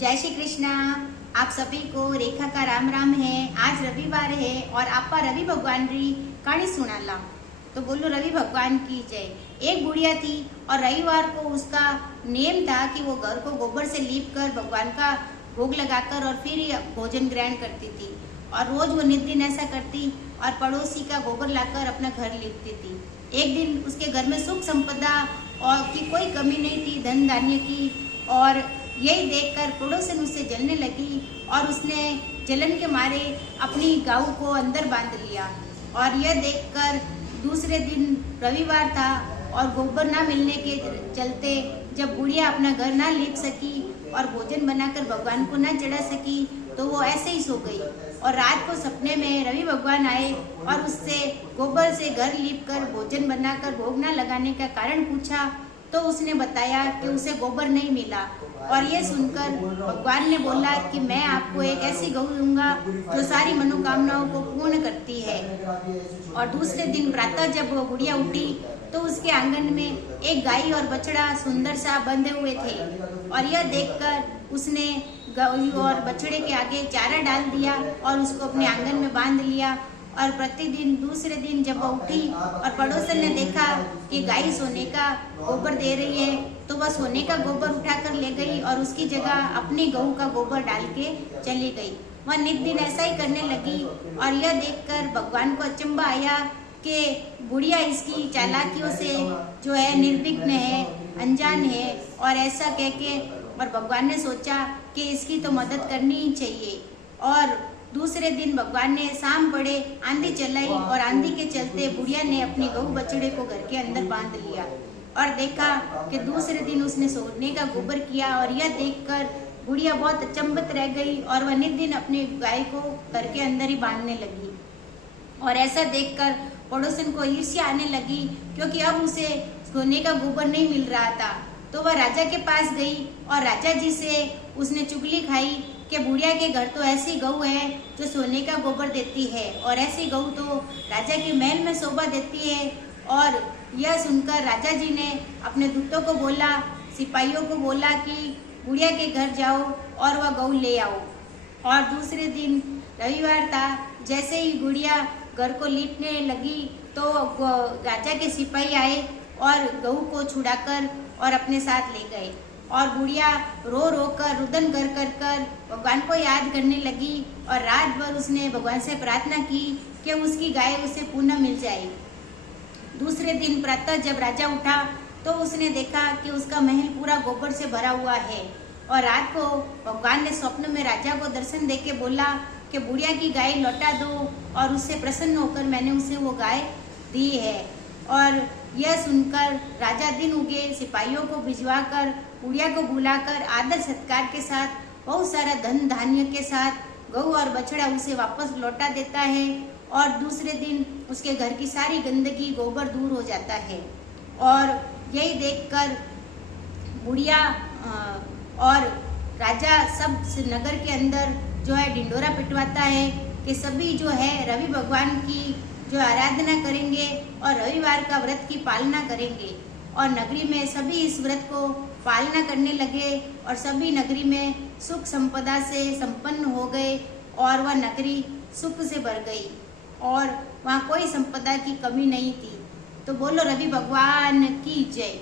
जय श्री कृष्णा। आप सभी को रेखा का राम राम है। आज रविवार है और आपा रवि भगवान री कहानी सुनाला। तो बोलो रवि भगवान की जय। एक बुढ़िया थी और रविवार को उसका नियम था कि वो घर को गोबर से लीप कर भगवान का भोग लगाकर और फिर भोजन ग्रहण करती थी। और रोज वो नित दिन ऐसा करती और पड़ोसी का गोबर लाकर अपना घर लीपती थी। एक दिन उसके घर में सुख संपदा और की कोई कमी नहीं थी, धन धान्य की। और यही देखकर पड़ोसन उससे जलने लगी और उसने जलन के मारे अपनी गाय को अंदर बांध लिया। और यह देखकर दूसरे दिन रविवार था और गोबर ना मिलने के चलते जब बुढ़िया अपना घर ना लीप सकी और भोजन बनाकर भगवान को ना चढ़ा सकी तो वो ऐसे ही सो गई। और रात को सपने में रवि भगवान आए और उससे गोबर से घर लीप कर भोजन बनाकर भोग न लगाने का कारण पूछा। तो उसने बताया कि उसे गोबर नहीं मिला। और ये सुनकर भगवान ने बोला कि मैं आपको एक ऐसी गऊ दूंगा जो सारी मनोकामनाओं को पूर्ण करती है। और दूसरे दिन प्रातः जब वो बुढ़िया उठी तो उसके आंगन में एक गाय और बछड़ा सुंदर सा बंधे हुए थे। और यह देखकर उसने गाय और बछड़े के आगे चारा डाल दिया और उसको अपने आंगन में बांध लिया। और प्रतिदिन दूसरे दिन जब वो उठी और पड़ोसन ने देखा कि गाय सोने का गोबर दे रही है तो वह सोने का गोबर उठाकर ले गई और उसकी जगह अपनी गऊ का गोबर डाल के चली गई। वह नित दिन ऐसा ही करने लगी। और यह देखकर भगवान को अचंभा आया कि बुढ़िया इसकी चालाकियों से जो है निर्विघ्न है, अनजान है। और ऐसा कह के और भगवान ने सोचा कि इसकी तो मदद करनी ही चाहिए। और दूसरे दिन भगवान ने शाम पड़े आंधी चलाई और आंधी के चलते बुढ़िया ने अपनी गऊ बछड़े को घर के अंदर बांध लिया। और देखा कि दूसरे दिन उसने सोने का गोबर किया। और यह देखकर बुढ़िया बहुत अचंभित रह गई और वह नित दिन अपनी गाय को घर के अंदर ही बांधने लगी। और ऐसा देखकर पड़ोसन को ईर्ष्या आने लगी क्योंकि अब उसे सोने का गोबर नहीं मिल रहा था। तो वह राजा के पास गई और राजा जी से उसने चुगली खाई कि बुढ़िया के घर तो ऐसी गऊ है जो सोने का गोबर देती है और ऐसी गऊ तो राजा के महल में शोभा देती है। और यह सुनकर राजा जी ने अपने दूतों को बोला, सिपाहियों को बोला कि बुढ़िया के घर जाओ और वह गऊ ले आओ। और दूसरे दिन रविवार था। जैसे ही बुढ़िया घर को लीपने लगी तो राजा के सिपाही आए और गऊ को छुड़ाकर और अपने साथ ले गए। और बुढ़िया रो रो कर रुदन कर भगवान को याद करने लगी। और रात भर उसने भगवान से प्रार्थना की कि उसकी गाय उसे पुनः मिल जाए। दूसरे दिन प्रातः जब राजा उठा तो उसने देखा कि उसका महल पूरा गोबर से भरा हुआ है। और रात को भगवान ने स्वप्न में राजा को दर्शन देके बोला कि बुढ़िया की गाय लौटा दो। और उससे प्रसन्न होकर मैंने उसे वो गाय दी है। और यह सुनकर राजा दिन उगे सिपाहियों को भिजवाकर बुढ़िया को बुलाकर आदर सत्कार के साथ बहुत सारा धन धान्य के साथ गऊ और बछड़ा उसे वापस लौटा देता है। और दूसरे दिन उसके घर की सारी गंदगी गोबर दूर हो जाता है। और यही देखकर बुढ़िया और राजा सब नगर के अंदर जो है ढिंडोरा पिटवाता है कि सभी जो है रवि भगवान की जो आराधना करेंगे और रविवार का व्रत की पालना करेंगे। और नगरी में सभी इस व्रत को पालना करने लगे और सभी नगरी में सुख संपदा से संपन्न हो गए और वह नगरी सुख से भर गई और वहाँ कोई संपदा की कमी नहीं थी। तो बोलो रवि भगवान की जय।